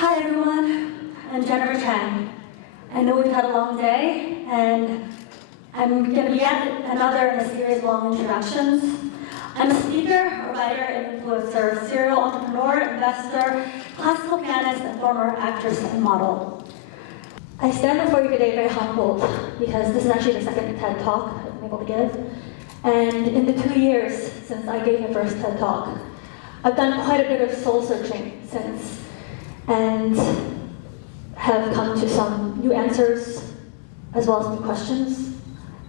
Hi everyone, I'm Jennifer Cheng. I know we've had a long day, and I'm going to be at another in a series of long introductions. I'm a speaker, a writer, and influencer, serial entrepreneur, investor, classical pianist, and former actress and model. I stand before you today very humbled, because this is actually the second TED Talk I've been able to give. And in the 2 years since I gave my first TED Talk, I've done quite a bit of soul searching since, and have come to some new answers as well as new questions.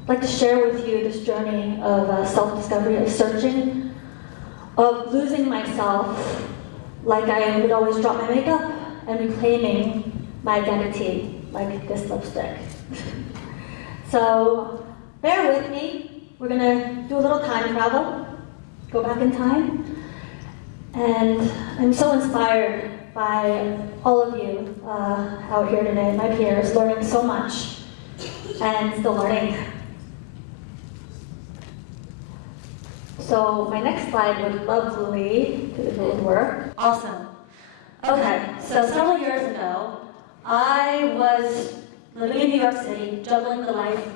I'd like to share with you this journey of self-discovery, of searching, of losing myself like I would always drop my makeup, and reclaiming my identity like this lipstick. So bear with me. We're gonna do a little time travel, go back in time. And I'm so inspired by all of you out here today, my peers, learning so much and still learning. So my next slide would lovely, if it would work. Awesome. Okay, so several years ago, I was living in New York City, juggling the life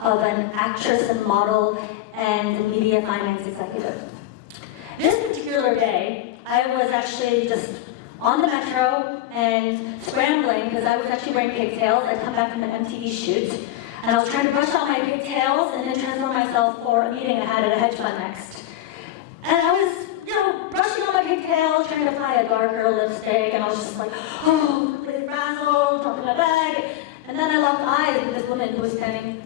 of an actress and model and media finance executive. This particular day, I was actually just on the metro and scrambling because I was actually wearing pigtails. I'd come back from an MTV shoot, and I was trying to brush out my pigtails and then transform myself for a meeting I had at a hedge fund next. And I was, brushing out my pigtails, trying to apply a darker lipstick, and I was just like, oh, completely frazzled, dropping my bag. And then I locked eyes with this woman who was sitting,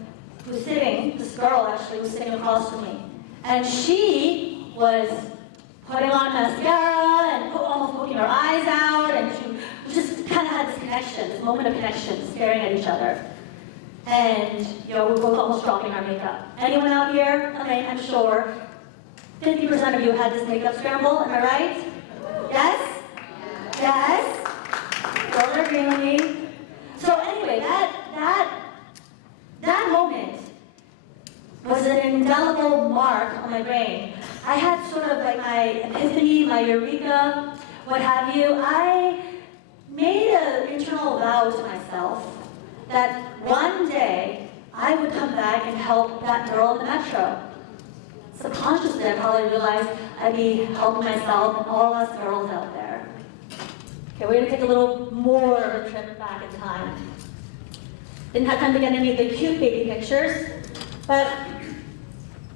this girl actually was sitting across from me. And she was putting on mascara and almost poking her eyes out, and she just kind of had this connection, this moment of connection, staring at each other. And we were both almost dropping our makeup. Anyone out here? Okay, I'm sure 50% of you had this makeup scramble, am I right? Yes? Yes? Don't agree with me. So anyway, that moment was an indelible mark on my brain. I had sort of like my epiphany, my eureka, what have you. I made an internal vow to myself that one day I would come back and help that girl in the metro. Subconsciously, I probably realized I'd be helping myself and all us girls out there. Okay, we're gonna take a little more of a trip back in time. Didn't have time to get any of the cute baby pictures, but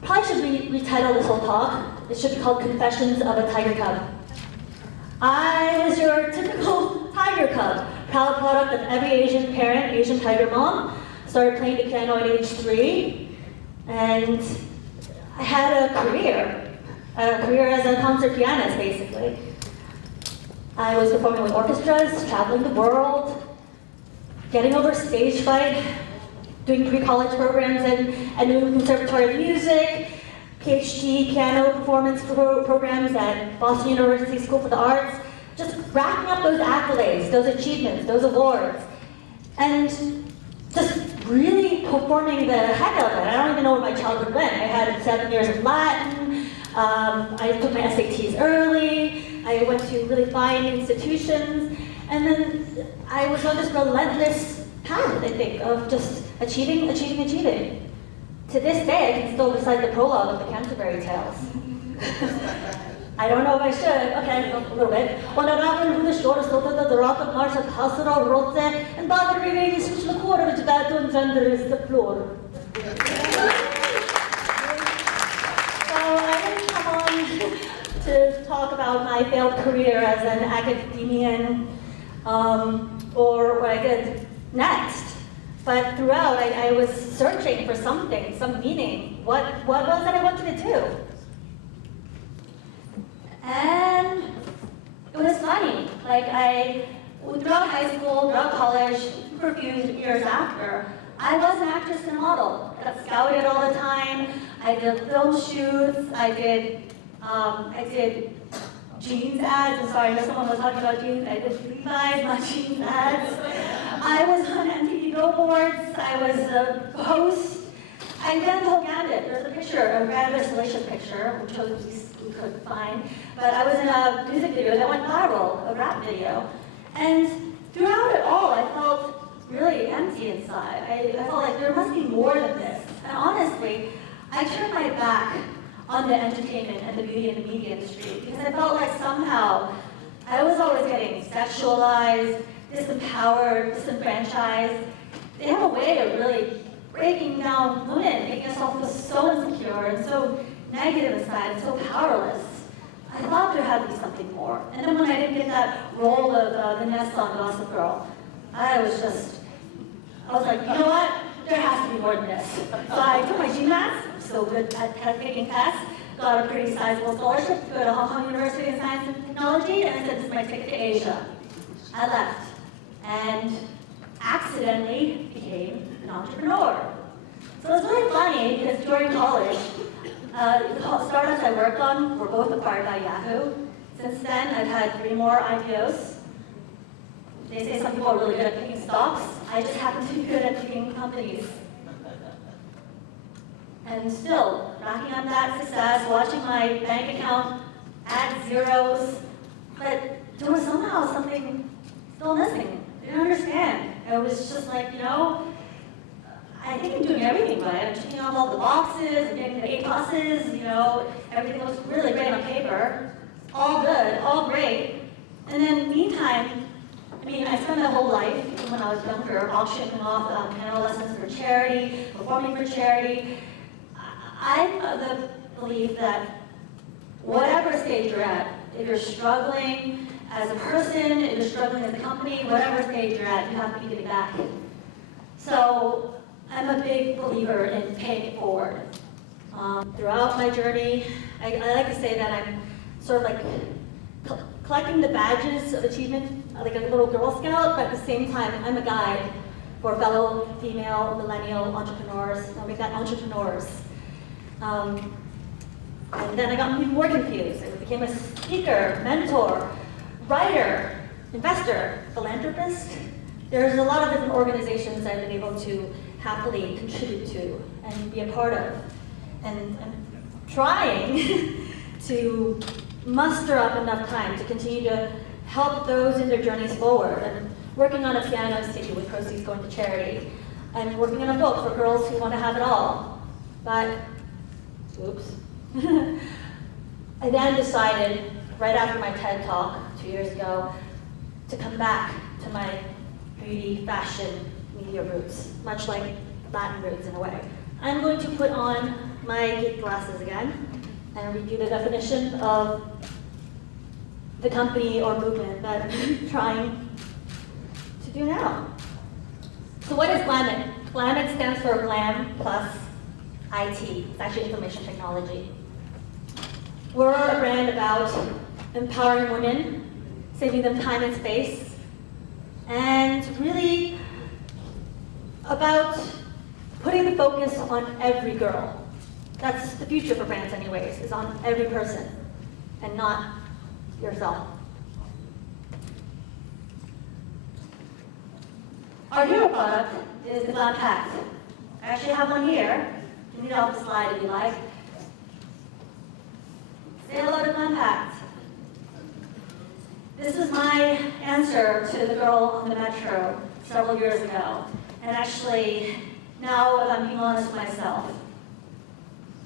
probably should retitle this whole talk. It should be called Confessions of a Tiger Cub. I was your typical tiger cub, proud product of every Asian parent, Asian tiger mom. Started playing the piano at age 3, and I had a career as a concert pianist, basically. I was performing with orchestras, traveling the world, getting over stage fright, doing pre-college programs at New Conservatory of Music, PhD piano performance programs at Boston University School for the Arts, just racking up those accolades, those achievements, those awards, and just really performing the heck out of it. I don't even know where my childhood went. I had 7 years of Latin, I took my SATs early, I went to really fine institutions, and then I was on this relentless path, I think, of just achieving. To this day, I can still recite the prologue of the Canterbury Tales. I don't know if I should. Okay, a little bit. On a raven who the shore slota the rock of Marsh of Hasra Rote, and Father Reveni switch the quarter which bad to engender is the floor. So I didn't come on to talk about my failed career as an academician or what I did next. But throughout, I was searching for something, some meaning. What was it I wanted to do? And it was funny. Throughout high school, throughout college, for a few years after, I was an actress and model. I got scouted all the time. I did film shoots. I did jeans ads. I'm sorry, I know someone was talking about jeans. I did Levi's, not jeans ads. I was on MTV billboards. I was a host. I did the whole gambit. There's a picture, a graduate installation picture, which we could find. But I was in a music video that went viral, a rap video. And throughout it all, I felt really empty inside. I felt like there must be more than this. And honestly, I turned my back on the entertainment and the beauty and the media industry because I felt like somehow I was always getting sexualized, disempowered, disenfranchised. They have a way of really breaking down women, making us all feel so insecure and so negative inside and so powerless. I thought there had to be something more. And then when I didn't get that role of Vanessa on Gossip Girl, I was like, you know what? There has to be more than this. So I took my GMATs, I'm so good at taking tests, got a pretty sizable scholarship to go to Hong Kong University of Science and Technology, and I said, this is my ticket to Asia. I left, and accidentally became an entrepreneur. So it was really funny, because during college, the startups I worked on were both acquired by Yahoo. Since then, I've had 3 more IPOs. They say some people are really good at picking stocks. I just happen to be good at picking companies. And still, racking up that success, watching my bank account add zeros, but there was somehow something still missing. I didn't understand. It was just like, you know, I think I'm doing everything right. I'm checking off all the boxes, I'm getting the A+, you know, everything looks really great on paper. All good, all great. And then meantime, I mean, I spent my whole life, even when I was younger, auctioning off piano lessons for charity, performing for charity. I of the belief that whatever stage you're at, if you're struggling as a person, if you're struggling as a company, whatever stage you're at, you have to be giving back. So I'm a big believer in paying it forward. Throughout my journey, I like to say that I'm sort of like collecting the badges of achievement, like a little Girl Scout, but at the same time, I'm a guide for fellow female millennial entrepreneurs. I make that entrepreneurs. And then I got even more confused. I became a speaker, mentor, writer, investor, philanthropist. There's a lot of different organizations I've been able to happily contribute to and be a part of. And I'm trying to muster up enough time to continue to help those in their journeys forward. I'm working on a piano institute with proceeds going to charity. I'm working on a book for girls who want to have it all. But, oops. I then decided, right after my TED Talk 2 years ago, to come back to my beauty, fashion, media roots, much like Latin roots in a way. I'm going to put on my geek glasses again and read you the definition of the company or movement that I'm trying to do now. So what is Glam-it? Glam-it stands for Glam plus IT. It's actually information technology. We're a brand about empowering women, saving them time and space, and really about putting the focus on every girl. That's the future for brands anyways, is on every person and not yourself. Our hero product is the Glam Pact. I actually have one here. You can read off the slide if you like. Say hello to Glam Pact. This is my answer to the girl on the metro several years ago. And actually, now if I'm being honest with myself,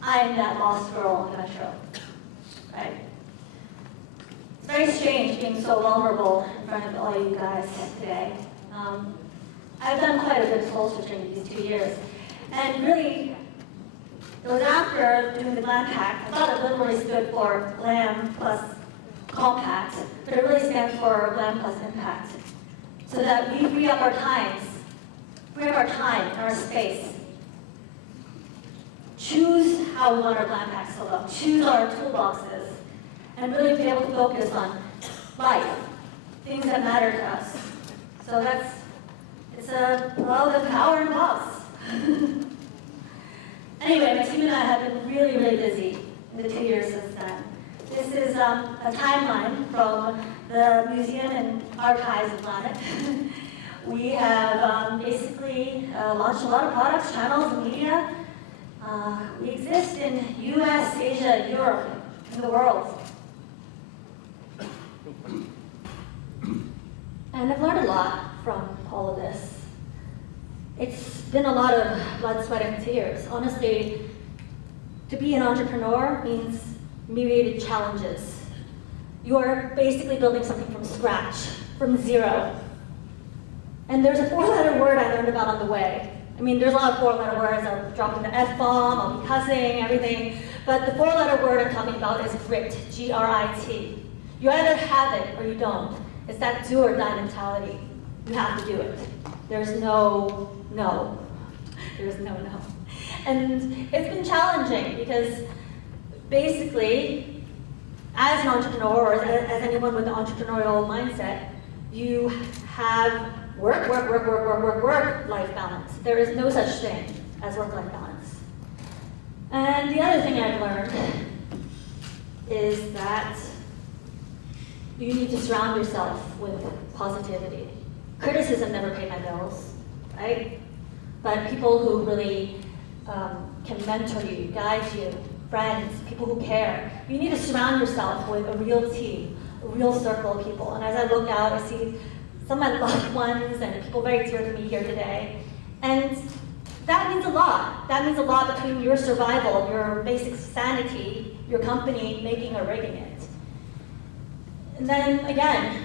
I'm that lost girl on the metro, right? It's very strange being so vulnerable in front of all you guys today. I've done quite a bit of soul searching these 2 years. And really, it was after doing the Glam Pact, I thought it literally stood for Glam plus Compact, but it really stands for Glam plus Impact. So that we free up our time and our space. Choose how we want our Glam Packs to look, choose our toolboxes, and really be able to focus on life, things that matter to us. So it's the power in box. Anyway, my team and I have been really, really busy in the 2 years since then. This is a timeline from the Museum and Archives of Glam-it. We have basically launched a lot of products, channels, and media. We exist in US, Asia, Europe, and the world. And And I've learned a lot from all of this. It's been a lot of blood, sweat, and tears. Honestly, to be an entrepreneur means myriad challenges. You are basically building something from scratch, from zero. And there's a 4-letter word I learned about on the way. I mean, there's a lot of 4-letter words. I'll drop in the F-bomb, I'll be cussing, everything. But the 4-letter word I'm talking about is grit, G-R-I-T. You either have it or you don't. It's that do or die mentality. You have to do it. There's no no. There's no no. And it's been challenging because basically, as an entrepreneur, or as anyone with an entrepreneurial mindset, you have work-life balance. There is no such thing as work-life balance. And the other thing I've learned is that you need to surround yourself with positivity. Criticism never paid my bills, right? But people who really can mentor you, guide you, friends, people who care. You need to surround yourself with a real team, a real circle of people. And as I look out, I see some of my loved ones and people very dear to me here today. And that means a lot. That means a lot between your survival, your basic sanity, your company making or breaking it. And then again,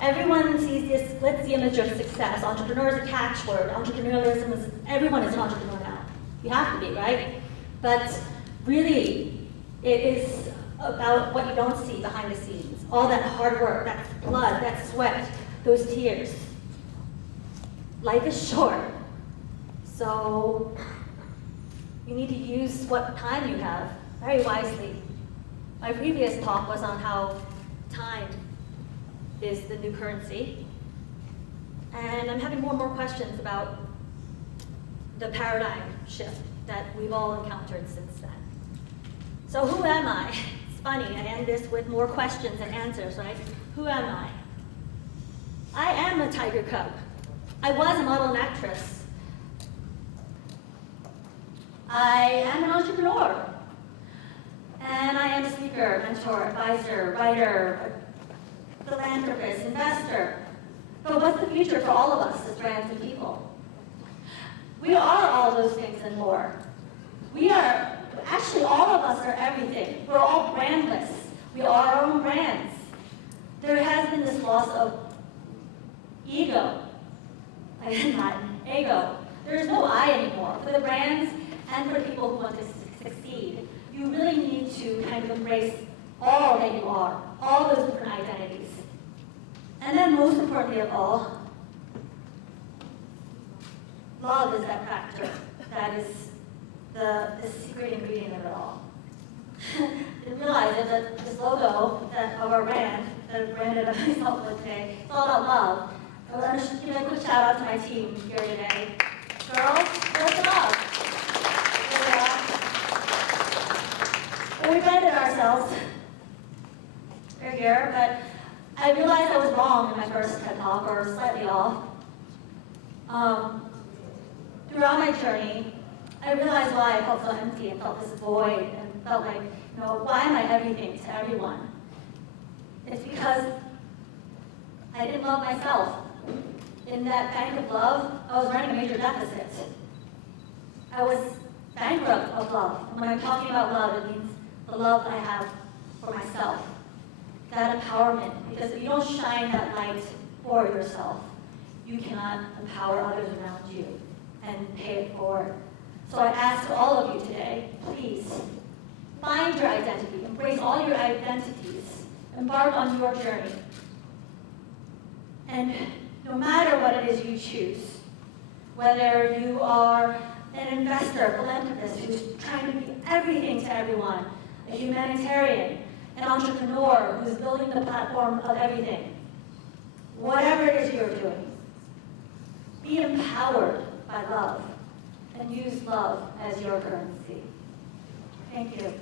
everyone sees this glitzy image of success. Entrepreneur is a catchword. Entrepreneurialism is, everyone is an entrepreneur now. You have to be, right? But really, it is about what you don't see behind the scenes. All that hard work, that blood, that sweat, those tears. Life is short. So you need to use what time you have very wisely. My previous talk was on how time is the new currency. And I'm having more and more questions about the paradigm shift that we've all encountered since then. So who am I? It's funny, I end this with more questions and answers, right? Who am I? I am a tiger cub. I was a model and actress. I am an entrepreneur. And I am a speaker, mentor, advisor, writer, philanthropist, investor. But what's the future for all of us as brands and people? We are all those things and more. We are, actually all of us are everything. We're all brandless. We are our own brands. There has been this loss of ego. Ego. There is no I anymore. For the brands and for people who want to succeed, you really need to kind of embrace all that you are, all those different identities. And then most importantly of all, love is that factor. That is the secret ingredient of it all. Didn't realize it, but this logo of our brand, that I branded myself with today, it's all about love. I want to give a quick shout out to my team here today. Girls, where's the love? We branded ourselves. We're here, but I realized I was wrong in my first TED Talk, or slightly off. Throughout my journey, I realized why I felt so empty and felt this void and felt like, why am I everything to everyone? It's because I didn't love myself. In that bank of love, I was running a major deficit. I was bankrupt of love. And when I'm talking about love, it means the love I have for myself. That empowerment, because if you don't shine that light for yourself, you cannot empower others around you and pay it forward. So I ask all of you today, please, find your identity, embrace all your identities, embark on your journey. And no matter what it is you choose, whether you are an investor, philanthropist who's trying to be everything to everyone, a humanitarian, an entrepreneur who's building the platform of everything, whatever it is you're doing, be empowered by love and use love as your currency. Thank you.